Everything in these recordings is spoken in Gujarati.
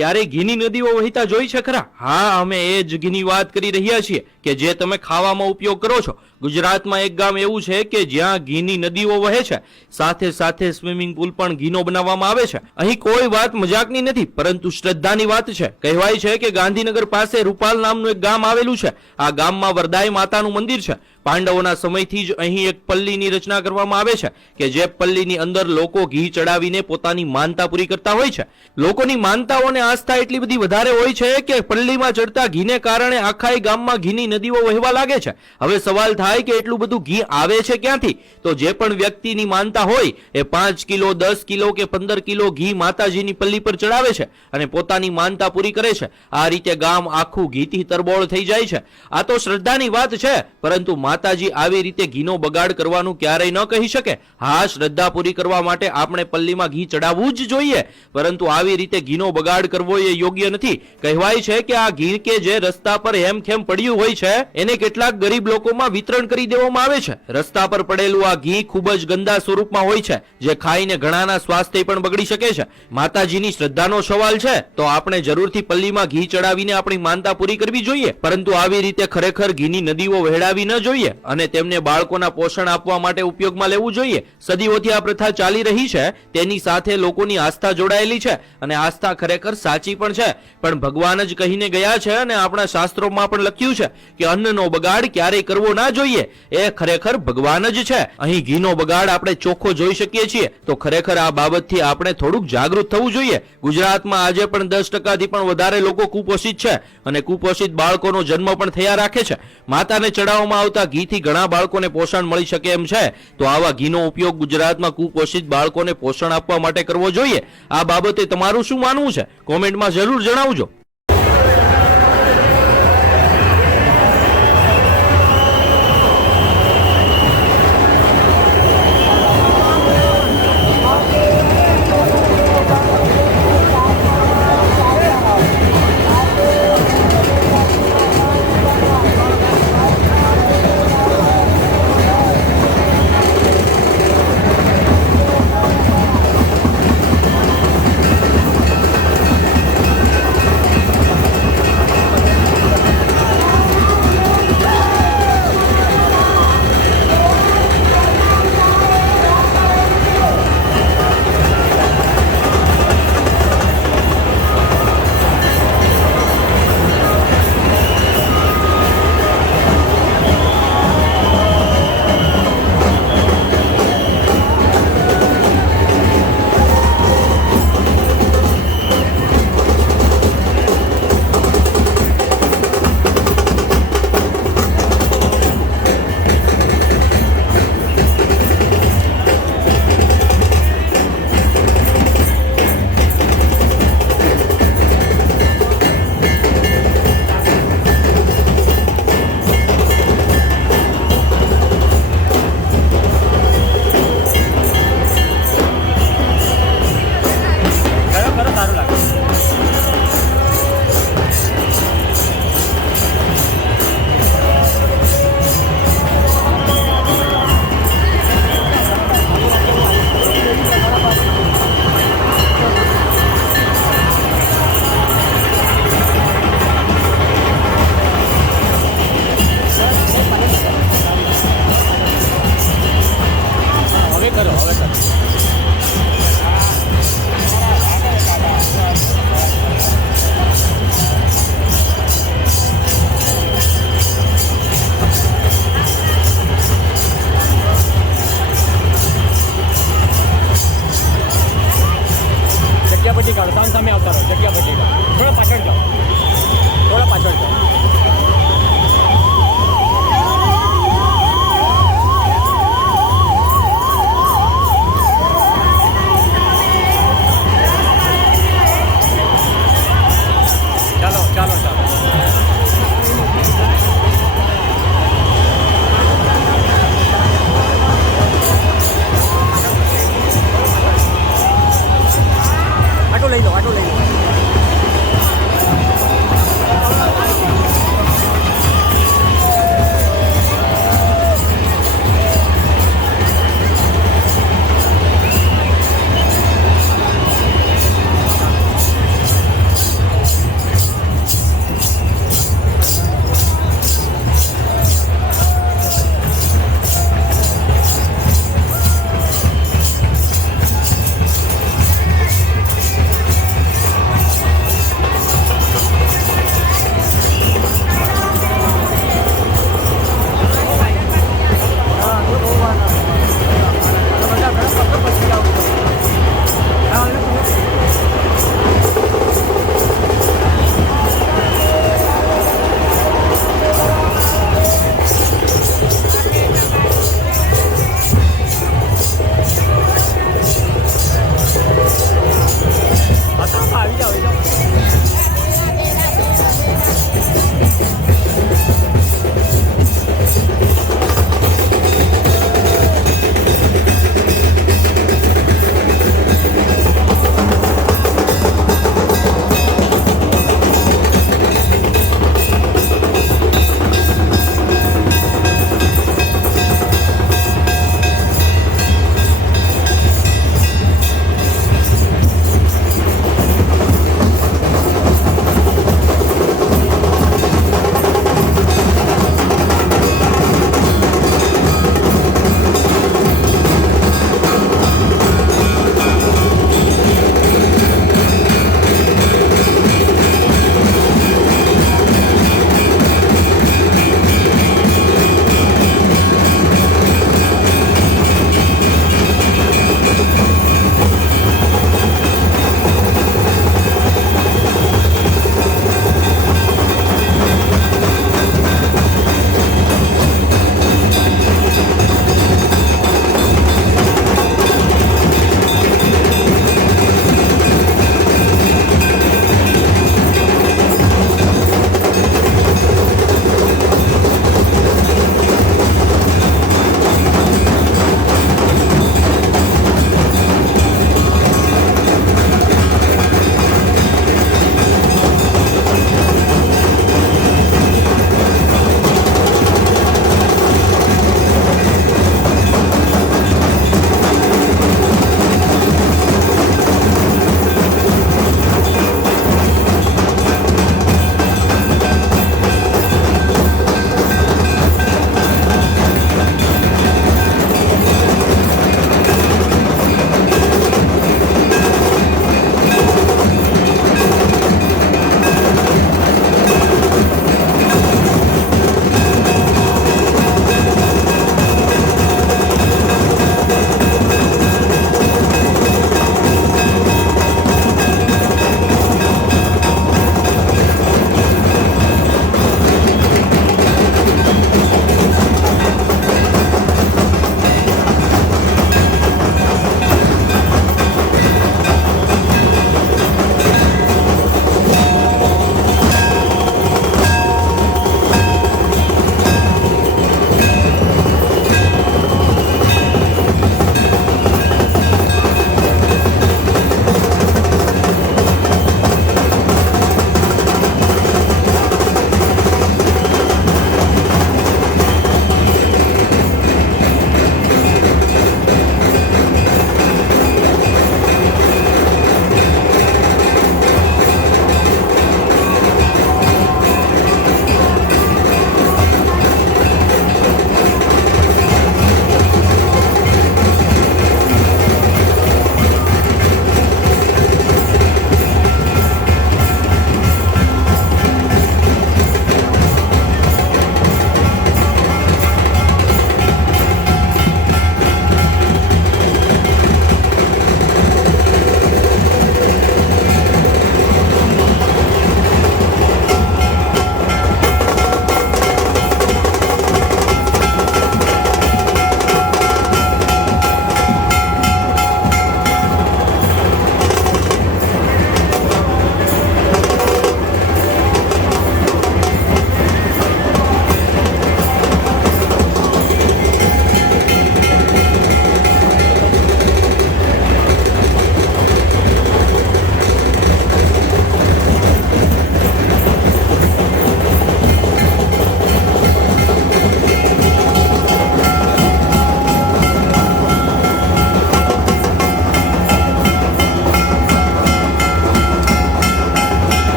ક્યારે ઘીની નદીઓ વહેતા જોઈ છે ખરા? હા, અમે એ જ ઘીની વાત કરી રહ્યા છીએ કે જે તમે ખાવામાં ઉપયોગ કરો છો. ગુજરાતમાં એક ગામ એવું છે કે જ્યાં ઘીની નદીઓ વહે છે, સાથે સાથે સ્વિમિંગ પુલ પણ ઘીનો બનાવવામાં આવે છે. અહીં કોઈ વાત મજાકની નથી, પરંતુ શ્રદ્ધાની વાત છે. કહેવાય છે કે ગાંધીનગર પાસે રૂપાલ નામનું એક ગામ આવેલું છે. આ ગામમાં વરદાય માતાનું મંદિર છે. પાંડવોના સમયથી જ અહીં એક પલ્લીની રચના કરવામાં આવે છે કે જે પલ્લીની અંદર લોકો ઘી ચડાવીને પોતાની માનતા પૂરી કરતા હોય છે. લોકોની માનતાઓને આસ્થા એટલી બધી વધારે હોય છે કે પલ્લીમાં ચડતા ઘીને કારણે આખા ગામમાં ઘીની નદીઓ વહેવા લાગે છે. હવે સવાલ થાય કે એટલું બધું ઘી આવે છે ક્યાંથી? તો જે પણ વ્યક્તિની માનતા હોય એ 5 કિલો, 10 કિલો કે 15 કિલો ઘી માતાજીની પલ્લી પર ચડાવે છે અને પોતાની માનતા પૂરી કરે છે. આ રીતે ગામ આખું ઘીથી તરબોળ થઈ જાય છે. આ તો શ્રદ્ધાની વાત છે, પરંતુ માતાજી આવી રીતે ઘીનો બગાડ કરવાનું ક્યારેય ન કહી શકે. હા, શ્રદ્ધા પૂરી કરવા માટે આપણે પલ્લીમાં ઘી ચડાવવું જ જોઈએ, પરંતુ આવી રીતે ઘીનો બગાડ કરવો એ યોગ્ય નથી. કહેવાય છે કે આ ઘી કે જે રસ્તા પર હેમખેમ પડ્યું હોય છે એને કેટલાક ગરીબ લોકોમાં વિતરણ કરી દેવામાં આવે છે. રસ્તા પર પડેલું આ ઘી ખૂબ જ ગંદા સ્વરૂપમાં હોય છે, જે ખાઈને ઘણાના સ્વાસ્થ્ય પણ બગડી શકે છે. માતાજીની શ્રદ્ધાનો સવાલ છે તો આપણે જરૂરથી પલ્લીમાં ઘી ચડાવીને આપણી માનતા પૂરી કરવી જોઈએ, પરંતુ આવી રીતે ખરેખર ઘીની નદીઓ વહેડાવી ન જોઈએ અને તેમને બાળકોના પોષણ આપવા માટે ઉપયોગમાં લેવું જોઈએ. સદીઓથી આ પ્રથા ચાલી રહી છે, તેની સાથે લોકોની આસ્થા જોડાયેલી છે અને આસ્થા ખરેખર સાચી પણ છે. પણ ભગવાન જ કહીને ગયા છે અને આપણા શાસ્ત્રોમાં પણ લખ્યું છે કે અન્નનો બગાડ ક્યારેય કરવો ના જોઈએ. એ ખરેખર ભગવાન જ છે. અહીં ઘીનો બગાડ આપણે ચોખ્ખો જોઈ શકીએ છીએ, તો ખરેખર આ બાબતથી આપણે થોડુંક જાગૃત થવું જોઈએ. ગુજરાતમાં આજે પણ 10%થી પણ વધારે લોકો કુપોષિત છે અને કુપોષિત બાળકોનો જન્મ પણ થયા રાખે છે. માતાને ચડાવવામાં આવતા ઘીથી ઘણા બાળકોને પોષણ મળી શકે એમ છે, તો આવા ઘીનો ઉપયોગ ગુજરાતમાં કુપોષિત બાળકોને પોષણ આપવા માટે કરવો જોઈએ. આ બાબતે તમારું શું માનવું છે? કોમેન્ટમાં જરૂર જણાવજો. સામે આવતા રહો, જગ્યા બચી જાઓ. થોડા પાછળ જાઓ, થોડા પાછળ જાઓ. ચાલો ચાલો ચાલો. આટો લઈ લો, આટો લઈ લો.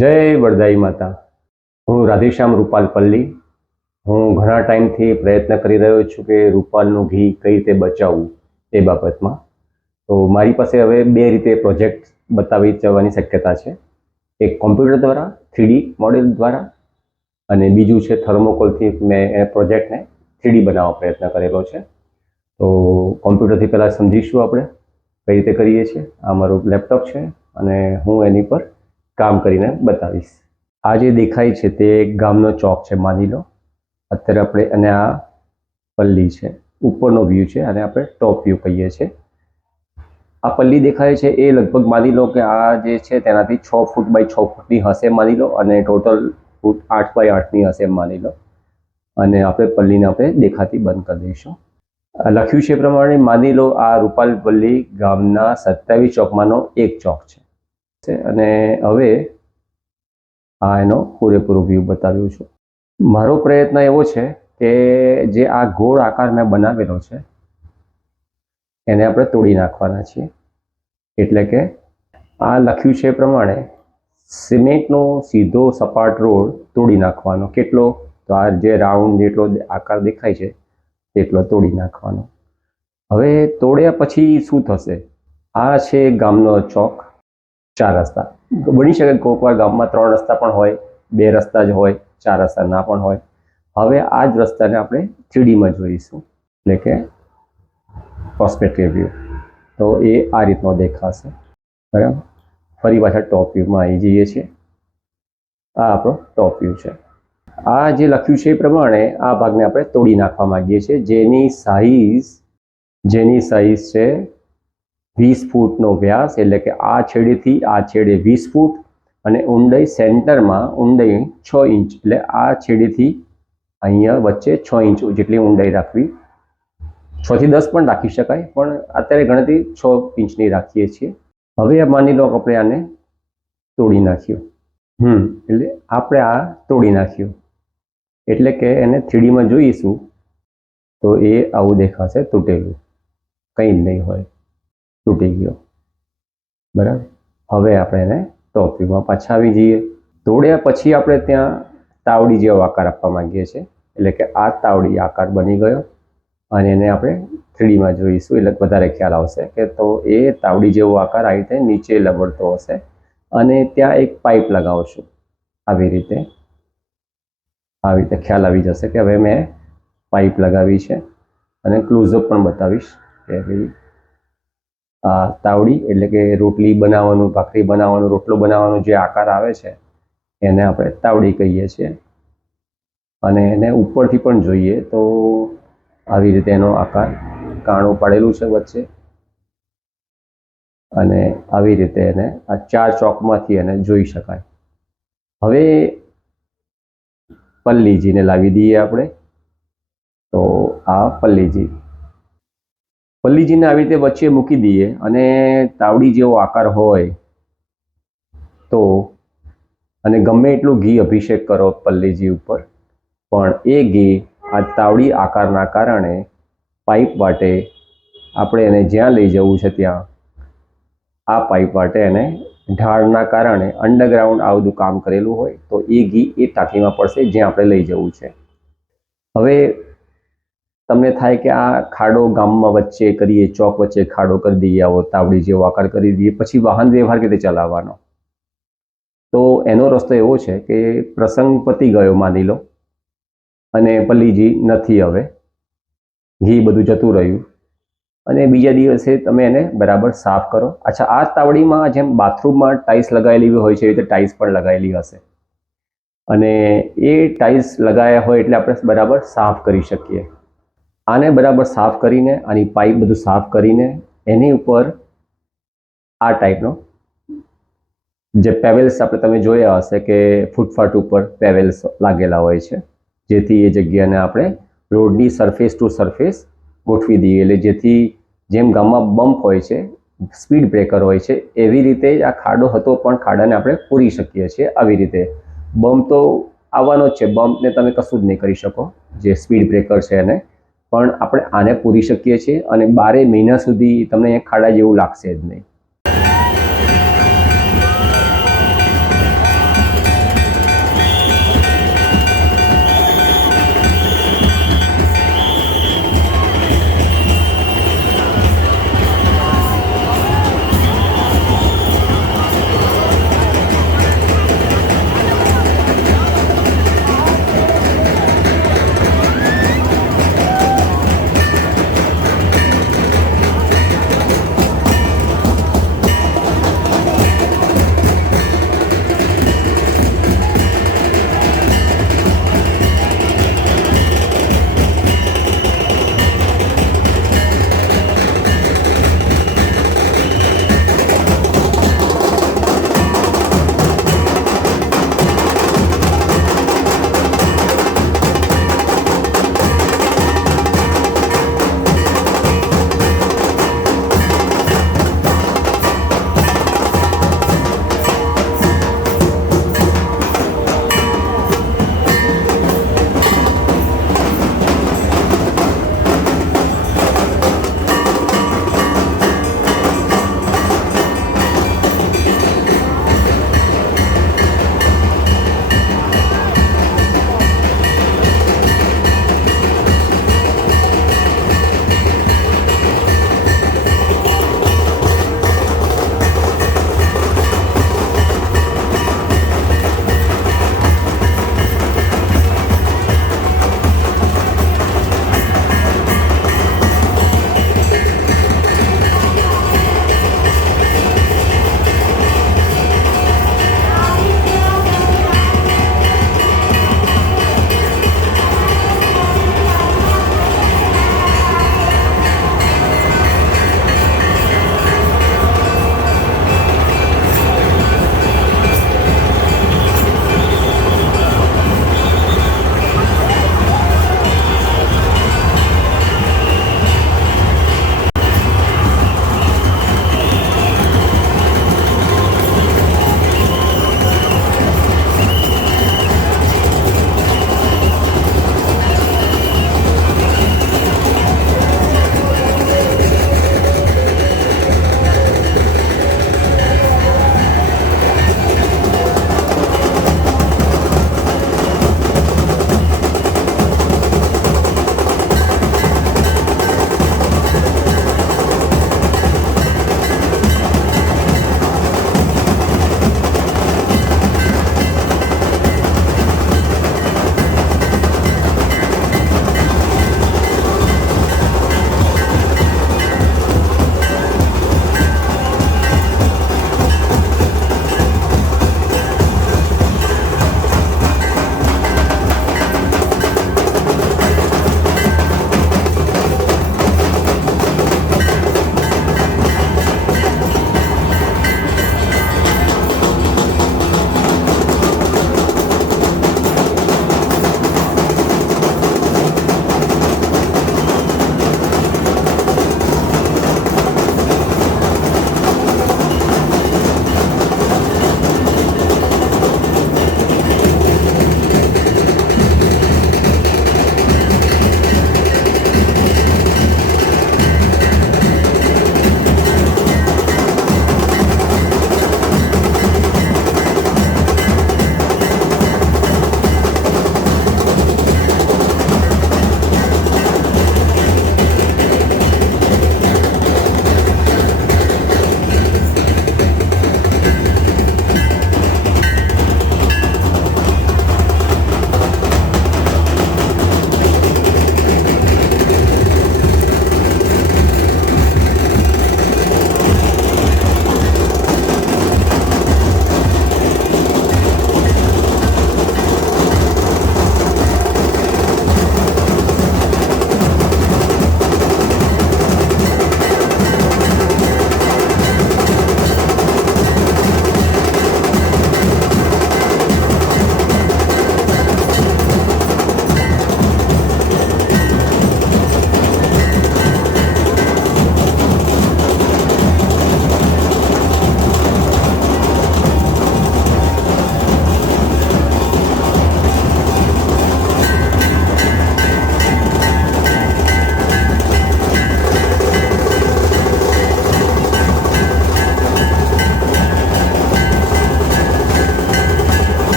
જય વરદાઈ માતા. હું રાધેશ્યામ રૂપાલ પલ્લી. હું ઘણા ટાઈમથી પ્રયત્ન કરી રહ્યો છું કે રૂપાલનું ઘી કઈ રીતે બચાવવું એ બાબતમાં. તો મારી પાસે હવે બે રીતે પ્રોજેક્ટ બતાવી જવાની શક્યતા છે. એક કોમ્પ્યુટર દ્વારા 3D મોડેલ દ્વારા, અને બીજું છે થર્મોકોલથી મેં એ પ્રોજેક્ટને 3D બનાવવાનો પ્રયત્ન કરેલો છે. તો કોમ્પ્યુટરથી પહેલાં સમજીશું આપણે કઈ રીતે કરીએ છીએ. આ મારું લેપટોપ છે અને હું એની પર કામ કરીને બતાવીશ. આ જે દેખાય છે તે ગામનો ચોક છે, માની લો. અત્યારે આપણે, અને આ પલ્લી છે, ઉપરનો વ્યૂ છે, અને આપણે ટોપ વ્યૂ કહીએ છીએ. આ પલ્લી દેખાય છે એ લગભગ માની લો કે આ જે છે તેનાથી 6 ફૂટ બાય 6 ફૂટની હશે માની લો, અને ટોટલ ફૂટ 8 બાય 8ની હશે માની લો. અને આપણે પલ્લીને આપણે દેખાતી બંધ કરી દઈશું. લખ્યું છે એ પ્રમાણે માની લો આ રૂપાલ પલ્લી ગામના 27 ચોકમાંનો એક ચોક છે. અને હવે આ એનો પૂરેપૂરો વ્યૂ બતાવ્યું છું. મારો પ્રયત્ન એવો છે કે જે આ ગોળ આકાર મેં બનાવેલો છે એને આપણે તોડી નાખવાના છીએ. એટલે કે આ લખ્યું છે એ પ્રમાણે સિમેન્ટનો સીધો સપાટ રોડ તોડી નાખવાનો. કેટલો? તો આ જે રાઉન્ડ જેટલો આકાર દેખાય છે તેટલો તોડી નાખવાનો. હવે તોડ્યા પછી શું થશે? આ છે ગામનો ચોક. 4 રસ્તા બની શકે. કોઈક વાર ગામમાં 3 રસ્તા પણ હોય, 2 રસ્તા જ હોય, 4 રસ્તા ના પણ હોય. હવે આ જ રસ્તાને આપણે 3Dમાં જોઈશું, એટલે કે પર્સપેક્ટિવ વ્યૂ. તો એ આ રીતનો દેખાશે. બરાબર. ફરી પાછા ટોપ વ્યૂમાં આવી જઈએ છીએ. આ આપણો ટોપ વ્યૂ છે. આ જે લખ્યું છે એ પ્રમાણે આ ભાગને આપણે તોડી નાખવા માંગીએ છીએ, જેની સાઈઝ છે 20 ફૂટનો વ્યાસ. એટલે કે આ છેડેથી આ છેડે 20 ફૂટ, અને ઊંડાઈ સેન્ટરમાં ઊંડાઈ 6 ઇંચ. એટલે આ છેડેથી અહીંયા વચ્ચે 6 ઇંચ જેટલી ઊંડાઈ રાખવી. 6 થી 10 પણ રાખી શકાય, પણ અત્યારે ગણતરી 6 ઇંચની રાખીએ છીએ. હવે માની લો આપણે આને તોડી નાખ્યું. એટલે આપણે આ તોડી નાખ્યું, એટલે કે એને 3Dમાં જોઈશું તો એ આવું દેખાશે, તૂટેલું. કંઈ જ નહીં હોય, તૂટી ગયો. બરાબર. હવે આપણે એને ટોપ વ્યૂમાં પાછા આવી જઈએ. તોડ્યા પછી આપણે ત્યાં તાવડી જેવો આકાર આપવા માંગીએ છીએ. એટલે કે આ તાવડી આકાર બની ગયો, અને એને આપણે 3Dમાં જોઈશું એટલે વધારે ખ્યાલ આવશે કે તો એ તાવડી જેવો આકાર આ રીતે નીચે લબડતો હશે. અને ત્યાં એક પાઇપ લગાવશું. આવી રીતે ખ્યાલ આવી જશે કે હવે મેં પાઇપ લગાવી છે. અને ક્લોઝઅપ પણ બતાવીશ કે ભાઈ આ તાવડી, એટલે કે રોટલી બનાવવાનું, ભાખરી બનાવવાનું, રોટલો બનાવવાનો જે આકાર આવે છે એને આપણે તાવડી કહીએ છીએ. અને એને ઉપરથી પણ જોઈએ તો આવી રીતે એનો આકાર કાણું પાડેલું છે વચ્ચે, અને આવી રીતે એને આ 4 ચોકમાંથી એને જોઈ શકાય. હવે પલ્લીજીને લાવી દઈએ આપણે. તો આ પલ્લીજીને આવી રીતે વચ્ચે મૂકી દઈએ, અને તાવડી જેવો આકાર હોય તો, અને ગમે એટલું ઘી અભિષેક કરો પલ્લીજી ઉપર, પણ એ ઘી આ તાવડી આકારના કારણે પાઇપ વાટે આપણે એને જ્યાં લઈ જવું છે ત્યાં આ પાઇપ વાટે એને ઢાળના કારણે અંડરગ્રાઉન્ડ આ બધું કામ કરેલું હોય તો એ ઘી એ ટાંકીમાં પડશે જ્યાં આપણે લઈ જવું છે. હવે તમને થાય કે આ ખાડો ગામમાં વચ્ચે કરીએ, ચોક વચ્ચે ખાડો કરી દઈએ, આવો તાવડી જેવો આકાર કરી દઈએ, પછી વાહન વ્યવહાર કેવી રીતે ચલાવવાનો? તો એનો રસ્તો એવો છે કે પ્રસંગ પતી ગયો માની લો, અને પલ્લીજી નથી, હવે ઘી બધું જતું રહ્યું, અને બીજા દિવસે તમે એને બરાબર સાફ કરો. અચ્છા, આ તાવડીમાં જેમ બાથરૂમમાં ટાઇલ્સ લગાવેલી હોય છે એ રીતે ટાઇલ્સ પણ લગાવેલી હશે, અને એ ટાઇલ્સ લગાવ્યા હોય એટલે આપણે બરાબર સાફ કરી શકીએ. આને બરાબર સાફ કરીને, આની પાઇપ બધું સાફ કરીને, એની ઉપર આ ટાઈપનો જે પેવેલ્સ આપણે તમે જોયા હશે કે ફૂટપાથ ઉપર પેવેલ્સ લાગેલા હોય છે, જેથી એ જગ્યાને આપણે રોડની સરફેસ ટુ સરફેસ ગોઠવી દઈએ. એટલે જેથી જેમ ગામમાં બમ્પ હોય છે, સ્પીડ બ્રેકર હોય છે, એવી રીતે આ ખાડો હતો પણ ખાડાને આપણે પૂરી શકીએ છીએ. આવી રીતે બમ્પ તો આવવાનો જ છે, બમ્પને તમે કશું જ નહીં કરી શકો, જે સ્પીડ બ્રેકર છે એને, પણ આપણે આને પૂરી શકીએ છીએ. અને 12 મહિના સુધી તમને ખાડા જેવું લાગશે જ નહીં.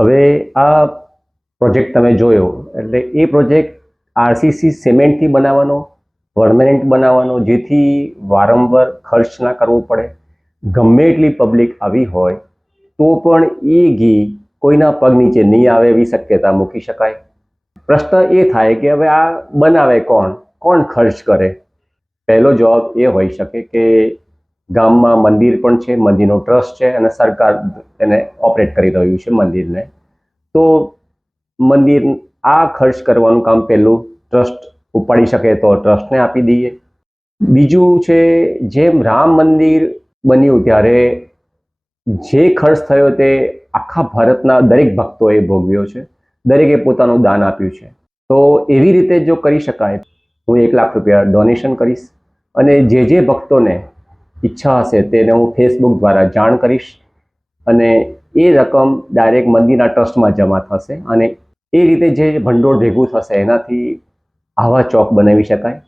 હવે આ પ્રોજેક્ટ તમે જોયો એટલે એ પ્રોજેક્ટ આરસીસી સિમેન્ટથી બનાવવાનો, પરમેનન્ટ બનાવવાનો, જેથી વારંવાર ખર્ચ ના કરવો પડે. ગમે એટલી પબ્લિક આવી હોય તો પણ એ ઘી કોઈના પગ નીચે નહીં આવે એવી શક્યતા મૂકી શકાય. પ્રશ્ન એ થાય કે હવે આ બનાવે કોણ ખર્ચ કરે? પહેલો જવાબ એ હોઈ શકે કે ગામમાં મંદિર પણ છે, મંદિરનો ટ્રસ્ટ છે અને સરકાર એને ઓપરેટ કરી રહ્યું છે મંદિરને. તો મંદિર આ ખર્ચ કરવાનું કામ પહેલું ટ્રસ્ટ ઉપાડી શકે તો ટ્રસ્ટને આપી દઈએ. બીજું છે, જેમ રામ મંદિર બન્યું ત્યારે જે ખર્ચ થયો તે આખા ભારતના દરેક ભક્તોએ ભોગવ્યો છે, દરેકે પોતાનું દાન આપ્યું છે. તો એવી રીતે જો કરી શકાય, હું 1 લાખ રૂપિયા ડોનેશન કરીશ અને જે ભક્તોને ઈચ્છા હશે તેને હું ફેસબુક દ્વારા જાણ કરીશ અને એ રકમ ડાયરેક્ટ મંદિરના ટ્રસ્ટમાં જમા થશે અને એ રીતે જે ભંડોળ ભેગું થશે એનાથી આવા ચોક બનાવી શકાય.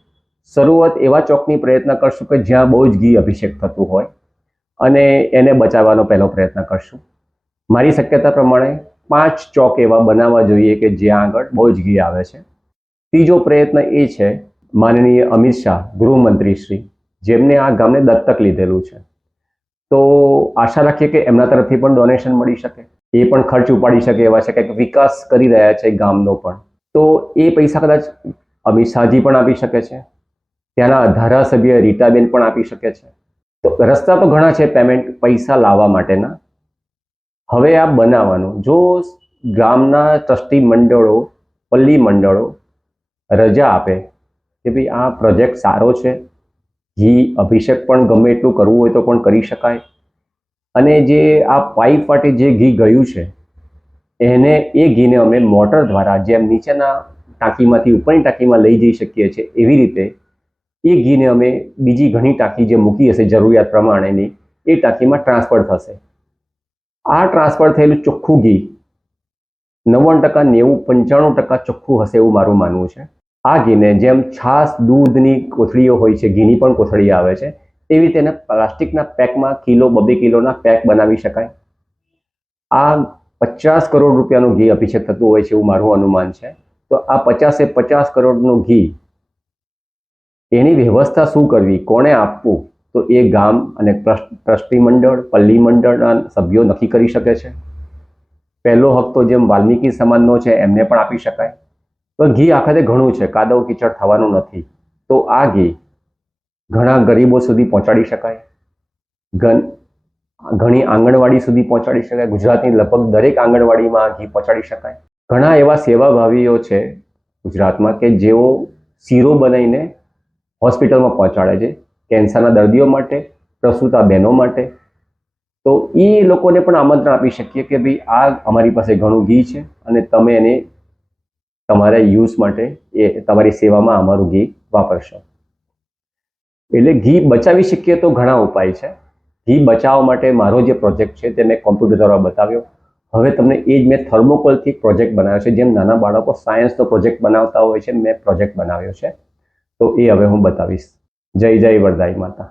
શરૂઆત એવા ચોકની પ્રયત્ન કરશું કે જ્યાં બહુ જ ઘી અભિષેક થતું હોય અને એને બચાવવાનો પહેલો પ્રયત્ન કરશું. મારી શક્યતા પ્રમાણે 5 ચોક એવા બનાવવા જોઈએ કે જ્યાં આગળ બહુ જ ઘી આવે છે. ત્રીજો પ્રયત્ન એ છે, માનનીય અમિત શાહ ગૃહમંત્રી શ્રી, જેમને આ ગામને દત્તક લીધેલું છે, તો આશા રાખીએ કે એમના તરફથી પણ ડોનેશન મળી શકે, એ પણ ખર્ચ ઉપાડી શકે એવા છે, કંઈક વિકાસ કરી રહ્યા છે ગામનો પણ, તો એ પૈસા કદાચ અમિત શાહજી પણ આપી શકે છે, ત્યાંના ધારાસભ્ય રીટાબેન પણ આપી શકે છે. તો રસ્તા તો ઘણા છે પેમેન્ટ પૈસા લાવવા માટેના. હવે આ બનાવવાનું, જો ગામના ટ્રસ્ટી મંડળો, પલ્લી મંડળો રજા આપે કે ભાઈ આ પ્રોજેક્ટ સારો છે, ઘી અભિષેક પણ ગમે એટલું કરવું હોય તો પણ કરી શકાય, અને જે આ પાઇપ વાટે જે ઘી ગયું છે એને એ ઘીને અમે મોટર દ્વારા જેમ નીચેના ટાંકીમાંથી ઉપરની ટાંકીમાં લઈ જઈ શકીએ છીએ એવી રીતે એ ઘીને અમે બીજી ઘણી ટાંકી જે મૂકી હશે જરૂરિયાત પ્રમાણેની એ ટાંકીમાં ટ્રાન્સફર થશે. આ ટ્રાન્સફર થયેલું ચોખ્ખું ઘી 90%, 90, 95% ચોખ્ખું હશે એવું મારું માનવું છે. આ ઘીને જેમ છાશ દૂધની કોથળીઓ હોય છે, ઘીની પણ કોથળી આવે છે, એવી રીતે એને પ્લાસ્ટિકના પેકમાં કિલો 2 કિલોના પેક બનાવી શકાય. આ 50 કરોડ રૂપિયાનું ઘી અભિષેક થતું હોય છે એવું મારું અનુમાન છે. તો આ 50 કરોડનું ઘી એની વ્યવસ્થા શું કરવી, કોને આપવું, તો એ ગામ અને ટ્રસ્ટી મંડળ, પલ્લી મંડળના સભ્યો નક્કી કરી શકે છે. પહેલો હક તો જેમ વાલ્મીકી સમાજનો છે એમને પણ આપી શકાય. તો ઘી આખરે ઘણું છે, કાદવ કીચડ થવાનું નથી. તો આ ઘી ઘણા ગરીબો સુધી પહોંચાડી શકાય, ઘણી આંગણવાડી સુધી પહોંચાડી શકાય. ગુજરાતની લગભગ દરેક આંગણવાડીમાં આ ઘી પહોંચાડી શકાય. ઘણા એવા સેવાભાવીઓ છે ગુજરાતમાં કે જેઓ શીરો બનાવીને હોસ્પિટલમાં પહોંચાડે છે, કેન્સરના દર્દીઓ માટે, પ્રસૂતા બહેનો માટે. તો એ લોકોને પણ આમંત્રણ આપી શકીએ કે ભાઈ આ અમારી પાસે ઘણું ઘી છે અને તમે એને તમારા યુઝ માટે એ તમારી સેવામાં અમારું ઘી વાપરશો. એટલે ઘી બચાવી શકીએ તો ઘણા ઉપાય છે. ઘી બચાવવા માટે મારો જે પ્રોજેક્ટ છે તે મેં કોમ્પ્યુટર દ્વારા બતાવ્યો. હવે તમને એ જ મેં થર્મોકોલથી પ્રોજેક્ટ બનાવ્યો છે, જેમ નાના બાળકો સાયન્સનો પ્રોજેક્ટ બનાવતા હોય છે, મેં પ્રોજેક્ટ બનાવ્યો છે. તો એ હવે હું બતાવીશ. જય જય વરદાઈ માતા.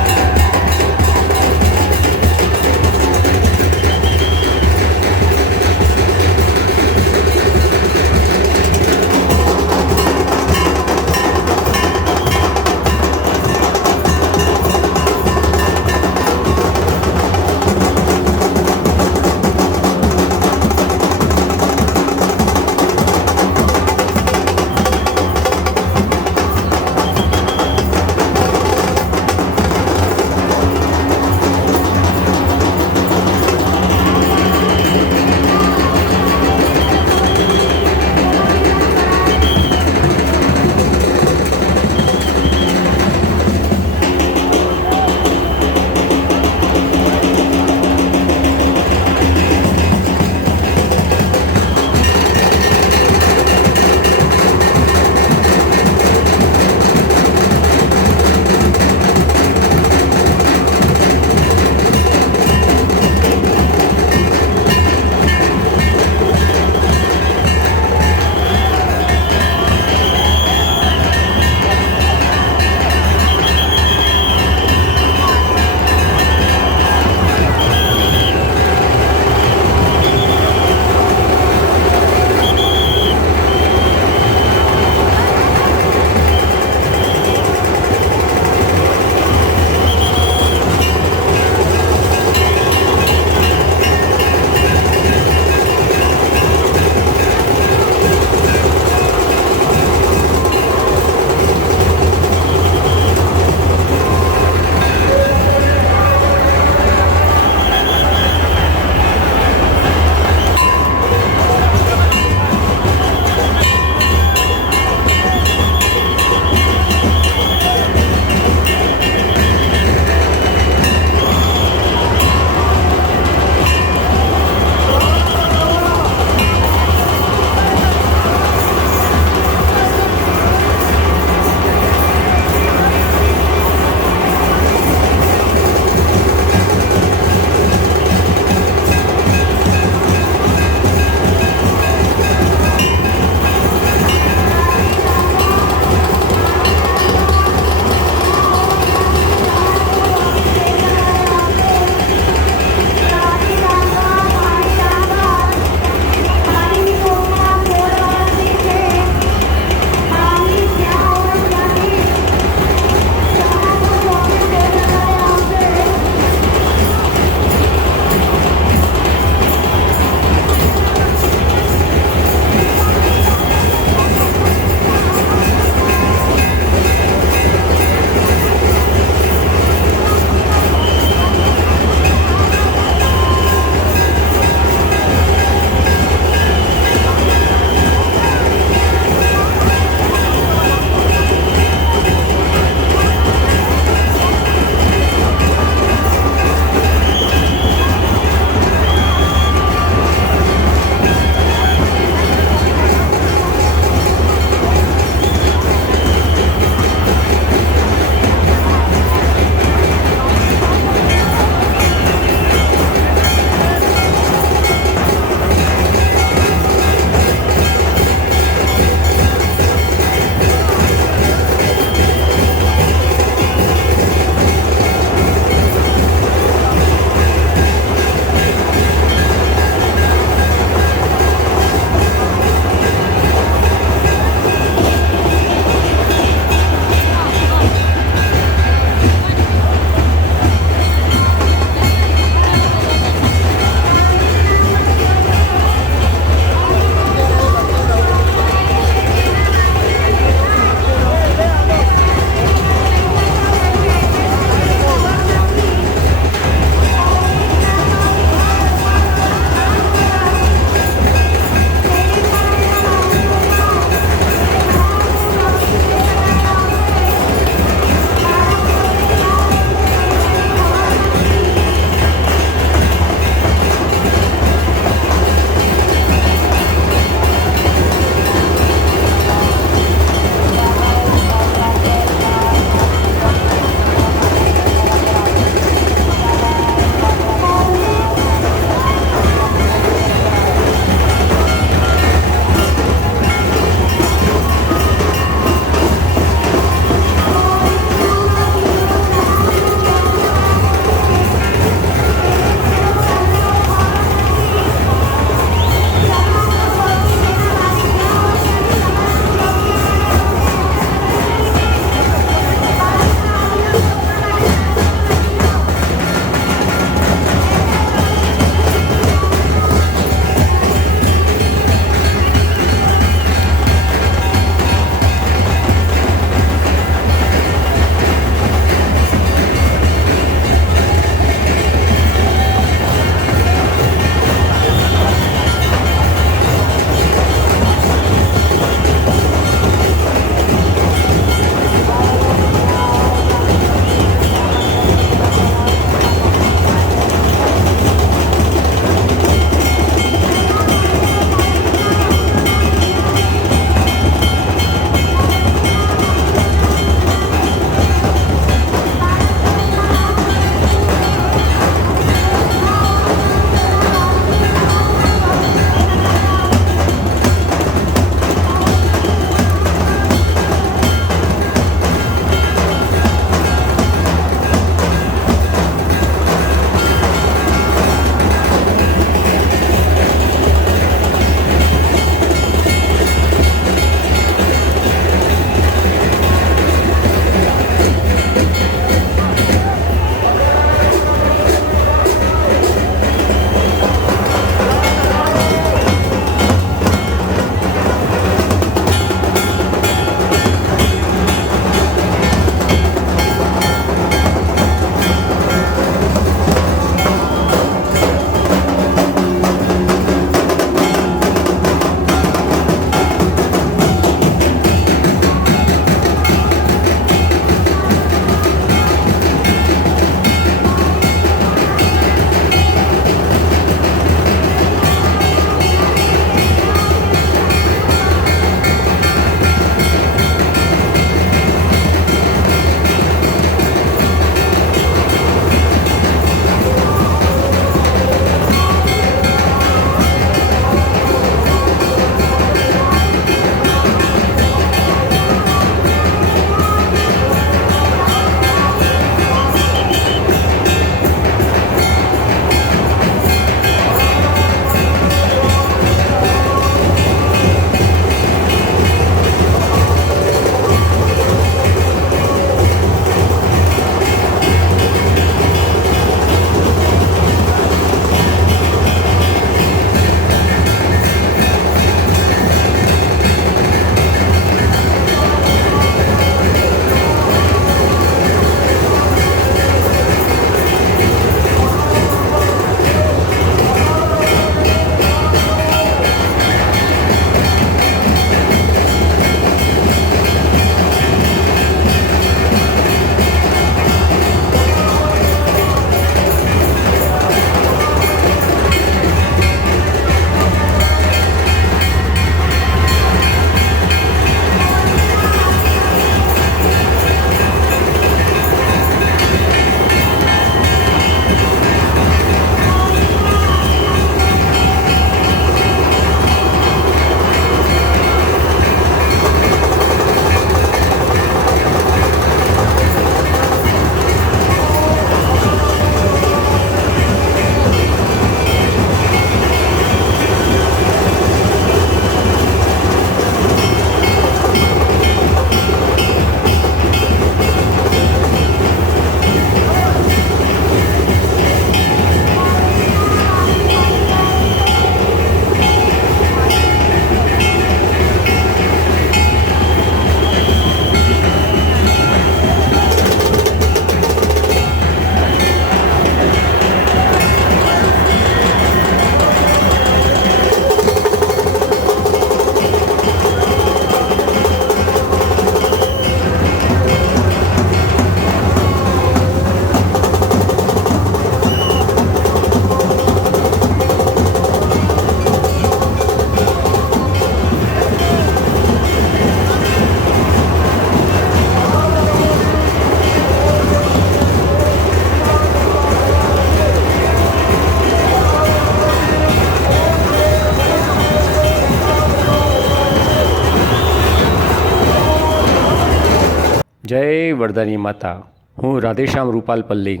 જય વરદાની માતા. હું રાધેશ્યામ રૂપાલ પલ્લી.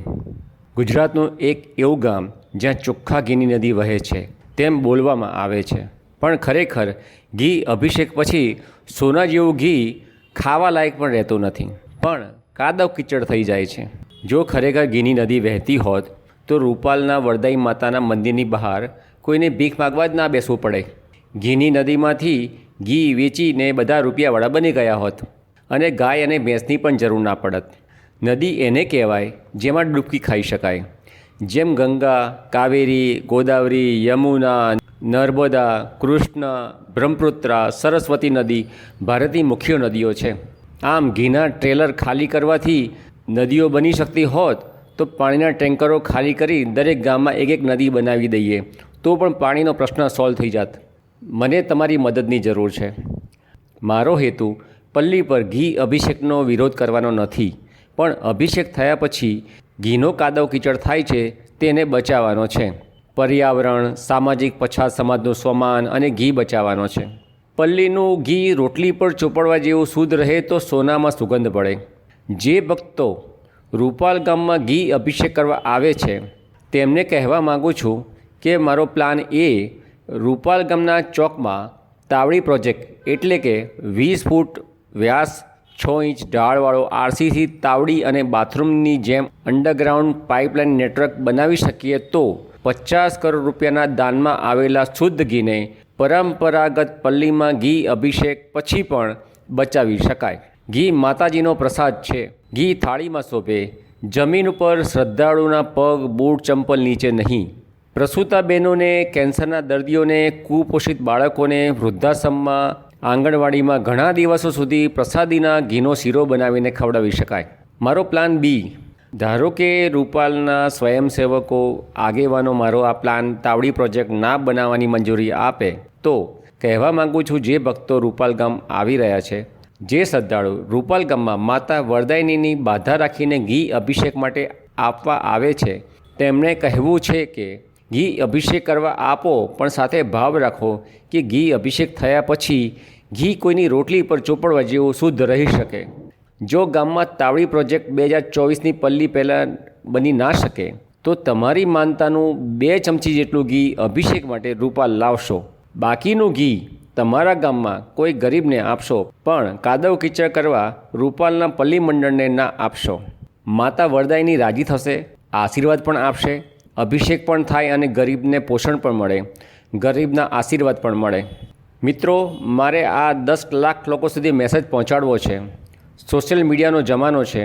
ગુજરાતનું એક એવું ગામ જ્યાં ચોખ્ખા ઘીની નદી વહે છે તેમ બોલવામાં આવે છે, પણ ખરેખર ઘી અભિષેક પછી સોના જેવું ઘી ખાવા લાયક પણ રહેતું નથી, પણ કાદવ કીચડ થઈ જાય છે. જો ખરેખર ઘીની નદી વહેતી હોત તો રૂપાલના વરદાઈ માતાના મંદિરની બહાર કોઈને ભીખ માગવા જ ના બેસવું પડે. ઘીની નદીમાંથી ઘી વેચીને બધા રૂપિયાવાળા બની ગયા હોત અને ગાય અને ભેંસની પણ જરૂર ના પડત. નદી એને કહેવાય જેમાં ડૂબકી ખાઈ શકાય. જેમ ગંગા, કાવેરી, ગોદાવરી, યમુના, નર્મદા, કૃષ્ણ, બ્રહ્મપુત્રા, સરસ્વતી નદી ભારતની મુખ્ય નદીઓ છે. આમ ઘીના ટ્રેલર ખાલી કરવાથી નદીઓ બની શકતી હોત તો પાણીના ટેન્કરો ખાલી કરી દરેક ગામમાં એક એક નદી બનાવી દઈએ તો પણ પાણીનો પ્રશ્ન સોલ્વ થઈ જાત. મને તમારી મદદની જરૂર છે. મારો હેતુ પલ્લી પર ઘી અભિષેકનો વિરોધ કરવાનો નથી, પણ અભિષેક થયા પછી ઘીનો કાદવ કીચડ થાય છે તેને બચાવવાનો છે. પર્યાવરણ, સામાજિક પછાત સમાજનું સ્વમાન અને ઘી બચાવવાનો છે. પલ્લીનું ઘી રોટલી પર ચોપડવા જેવું શુદ્ધ રહે તો સોનામાં સુગંધ પડે. જે ભક્તો રૂપાલ ગામમાં ઘી અભિષેક કરવા આવે છે તેમને કહેવા માગું છું કે મારો પ્લાન એ રૂપાલ ગામના ચોકમાં તાવડી પ્રોજેક્ટ એટલે કે 20 ફૂટ વ્યાસ 6 ઇંચ ઢાળવાળો આરસીસી તાવડી અને બાથરૂમની જેમ અંડરગ્રાઉન્ડ પાઇપલાઇન નેટવર્ક બનાવી શકીએ તો 50 કરોડ રૂપિયાના દાનમાં આવેલા શુદ્ધ ઘીને પરંપરાગત પલ્લીમાં ઘી અભિષેક પછી પણ બચાવી શકાય. ઘી માતાજીનો પ્રસાદ છે. ઘી થાળીમાં શોભે, જમીન ઉપર શ્રદ્ધાળુના પગ, બૂટ, ચંપલ નીચે નહીં. પ્રસૂતા બહેનોને, કેન્સરના દર્દીઓને, કુપોષિત બાળકોને વૃદ્ધાશ્રમમાં, આંગણવાડીમાં ઘણા દિવસો સુધી પ્રસાદીના ઘીનો શીરો બનાવીને ખવડાવી શકાય. મારો પ્લાન બી, ધારો કે રૂપાલના સ્વયંસેવકો આગેવાનો મારો આ પ્લાન તાવડી પ્રોજેક્ટ ના બનાવવાની મંજૂરી આપે તો કહેવા માગું છું જે ભક્તો રૂપાલ ગામ આવી રહ્યા છે, જે શ્રદ્ધાળુ રૂપાલ ગામમાં માતા વરદાયિનીની બાધા રાખીને ઘી અભિષેક માટે આપવા આવે છે તેમણે કહેવું છે કે ઘી અભિષેક કરવા આપો, પણ સાથે ભાવ રાખો કે ઘી અભિષેક થયા પછી ઘી કોઈની રોટલી પર ચોપડવા જેવું શુદ્ધ રહી શકે. જો ગામમાં તાવડી પ્રોજેક્ટ 2024ની પલ્લી પહેલાં બની ના શકે તો તમારી માનતાનું 2 ચમચી જેટલું ઘી અભિષેક માટે રૂપાલ લાવશો. બાકીનું ઘી તમારા ગામમાં કોઈ ગરીબને આપશો, પણ કાદવ કીચડ કરવા રૂપાલના પલ્લી મંડળને ના આપશો. માતા વરદાયિની રાજી થશે, આશીર્વાદ પણ આપશે, અભિષેક પણ થાય અને ગરીબને પોષણ પણ મળે, ગરીબના આશીર્વાદ પણ મળે. મિત્રો, મારે આ 10 લાખ લોકો સુધી મેસેજ પહોંચાડવો છે. સોશિયલ મીડિયાનો જમાનો છે.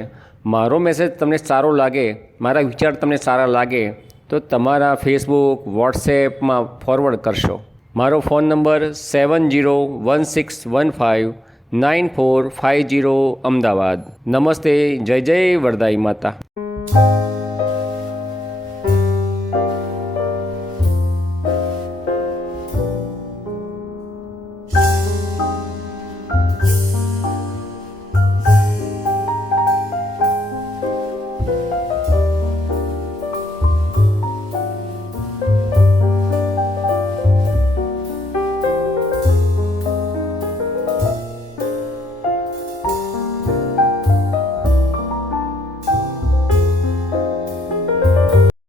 મારો મેસેજ તમને સારો લાગે, મારા વિચાર તમને સારા લાગે તો તમારા ફેસબુક, વોટ્સએપમાં ફોરવર્ડ કરશો. મારો ફોન નંબર 7016159450 અમદાવાદ. નમસ્તે. જય જય વરદાઈ માતા.